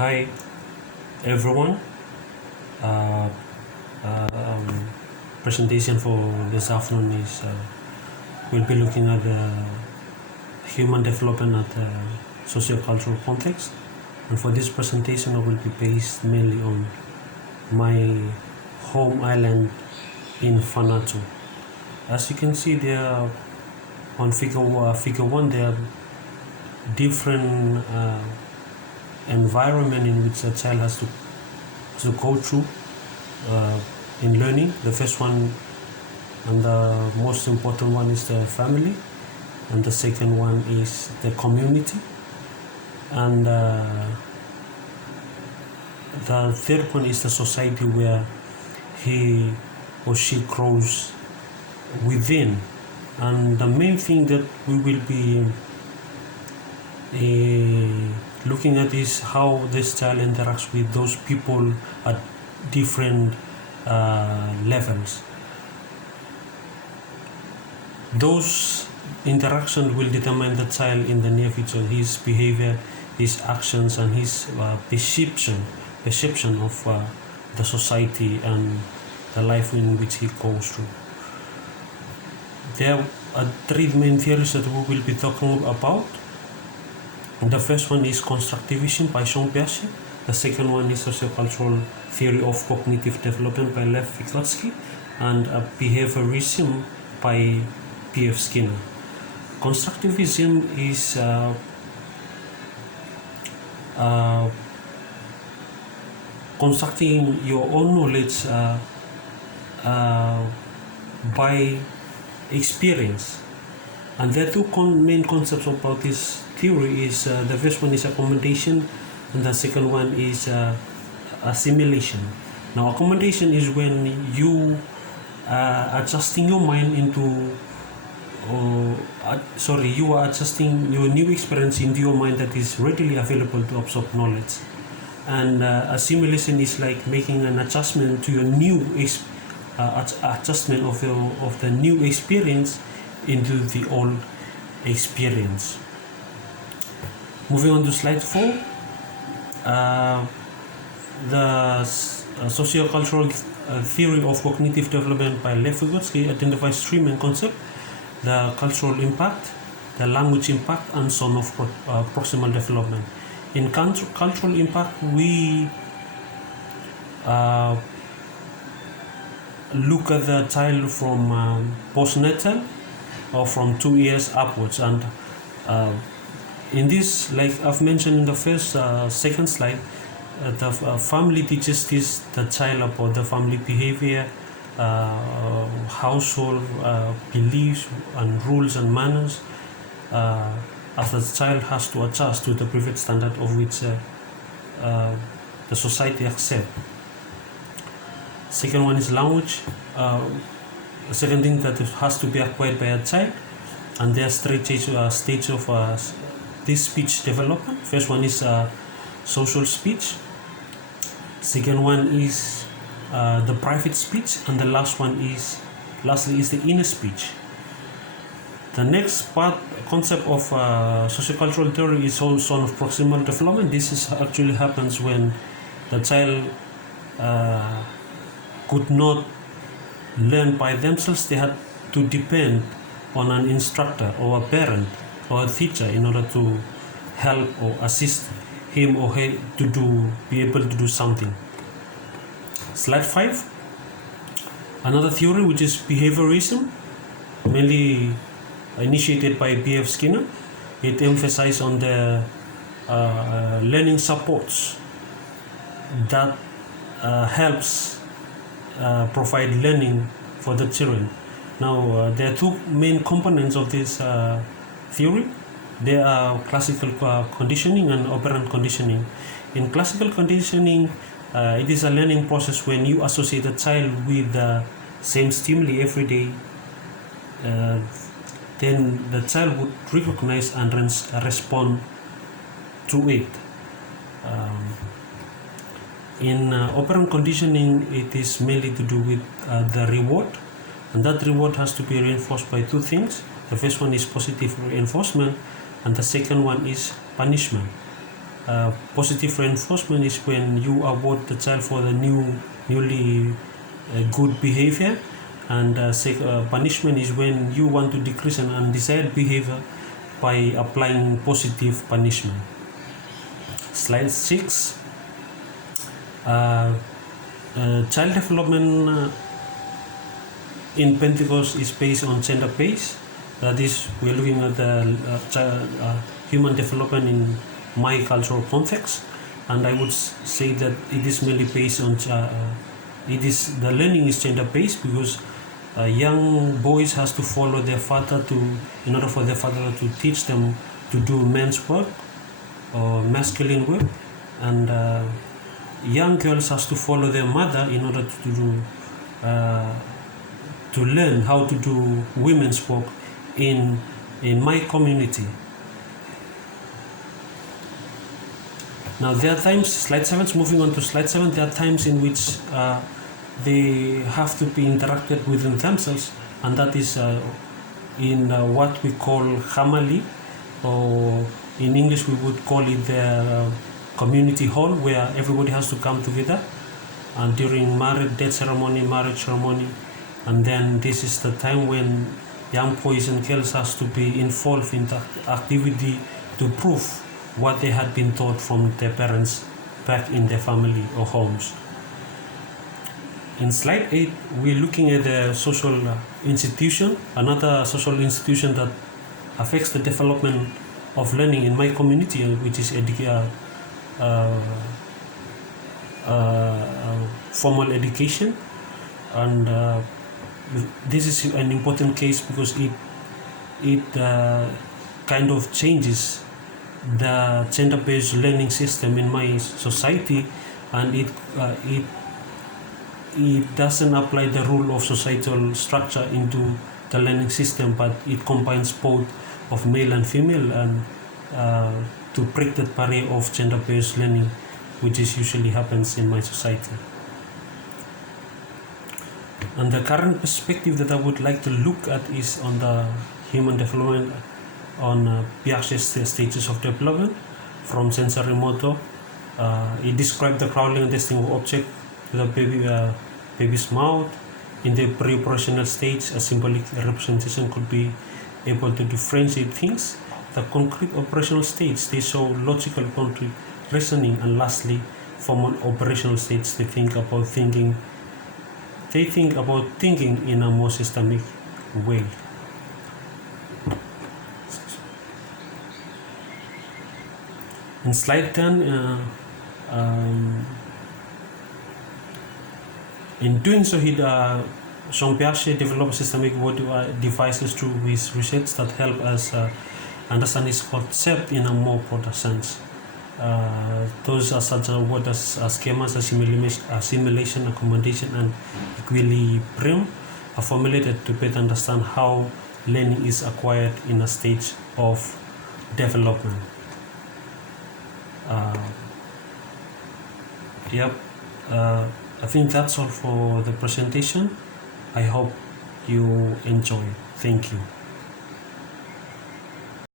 Hi everyone. Uh, Presentation for this afternoon is we'll be looking at human development at the socio-cultural context, and for this presentation I will be based mainly on my home island in Vanuatu. As you can see there on figure 1, there are different environment in which a child has to go through in learning. The first one and the most important one is the family, and the second one is the community, and the third one is the society where he or she grows within. And the main thing that we will be looking at is how this child interacts with those people at different levels. Those interactions will determine the child in the near future, his behavior, his actions, and his perception of the society and the life in which he goes through. There are three main theories that we will be talking about. The first one is constructivism by Jean Piaget. The second one is sociocultural theory of cognitive development by Lev Vygotsky, and behaviorism by P.F. Skinner. Constructivism is constructing your own knowledge by experience. And there are two main concepts about this theory. Is the first one is accommodation, and the second one is assimilation. Now, accommodation is when you are adjusting your mind into you are adjusting your new experience into your mind that is readily available to absorb knowledge. And assimilation is like making an adjustment to your new adjustment of the new experience into the old experience. Moving on to slide 4, the sociocultural theory of cognitive development by Lev Vygotsky identifies three main concepts: the cultural impact, the language impact, and zone of proximal development. In cultural impact, we look at the child from postnatal or from 2 years upwards, and in this, like I've mentioned in the first second slide, the family teaches the child about the family behavior, household beliefs and rules and manners, as the child has to adjust to the private standard of which the society accepts. Second one is language. The second thing that has to be acquired by a child, and there are three stages of this speech development. First one is social speech. Second one is the private speech, and the lastly is the inner speech. The next concept of sociocultural theory is zone of proximal development. This actually happens when the child could not learn by themselves. They had to depend on an instructor or a parent or a teacher in order to help or assist him or her to be able to do something. Slide 5. Another theory, which is behaviorism, mainly initiated by B.F. Skinner. It emphasizes on the learning supports that helps provide learning for the children. Now, there are two main components of this theory. There are classical conditioning and operant conditioning. In classical conditioning, it is a learning process when you associate a child with the same stimuli every day. Then the child would recognize and respond to it. In operant conditioning, it is mainly to do with the reward, and that reward has to be reinforced by two things. The first one is positive reinforcement, and the second one is punishment. Positive reinforcement is when you award the child for the newly good behavior, and punishment is when you want to decrease an undesired behavior by applying positive punishment. Slide 6. Child development in Pentecost is based on gender-based. That is, we're looking at the human development in my cultural context, and I would say that it is mainly based on the learning is gender-based, because young boys has to follow their father in order for their father to teach them to do men's work or masculine work, and young girls has to follow their mother in order to learn how to do women's work in my community. Now there are times, slide 7, moving on to slide 7, there are times in which they have to be interacted within themselves, and that is in what we call hamali, or in English we would call it the community hall, where everybody has to come together and during marriage ceremony, and then this is the time when young boys and girls has to be involved in the activity to prove what they had been taught from their parents back in their family or homes. In slide 8, we're looking at the social institution, another social institution that affects the development of learning in my community, which is formal education. And this is an important case because it kind of changes the gender-based learning system in my society, and it doesn't apply the rule of societal structure into the learning system, but it combines both of male and female, and to break that barrier of gender-based learning, which is usually happens in my society. And the current perspective that I would like to look at is on the human development on Piaget's stages of development from sensory motor. It described the crawling and testing of object to the baby's mouth. In the pre-operational stage, a symbolic representation could be able to differentiate things. The concrete operational stage, they show logical concrete reasoning, and lastly, from an operational stage, they think about thinking in a more systemic way. In slide 10, in doing so, Jean Piaget developed systemic devices through his research that help us understand his concept in a more broader sense. Those are such words as schemas, assimilation, accommodation, and equilibrium are formulated to better understand how learning is acquired in a stage of development. I think that's all for the presentation. I hope you enjoy. Thank you.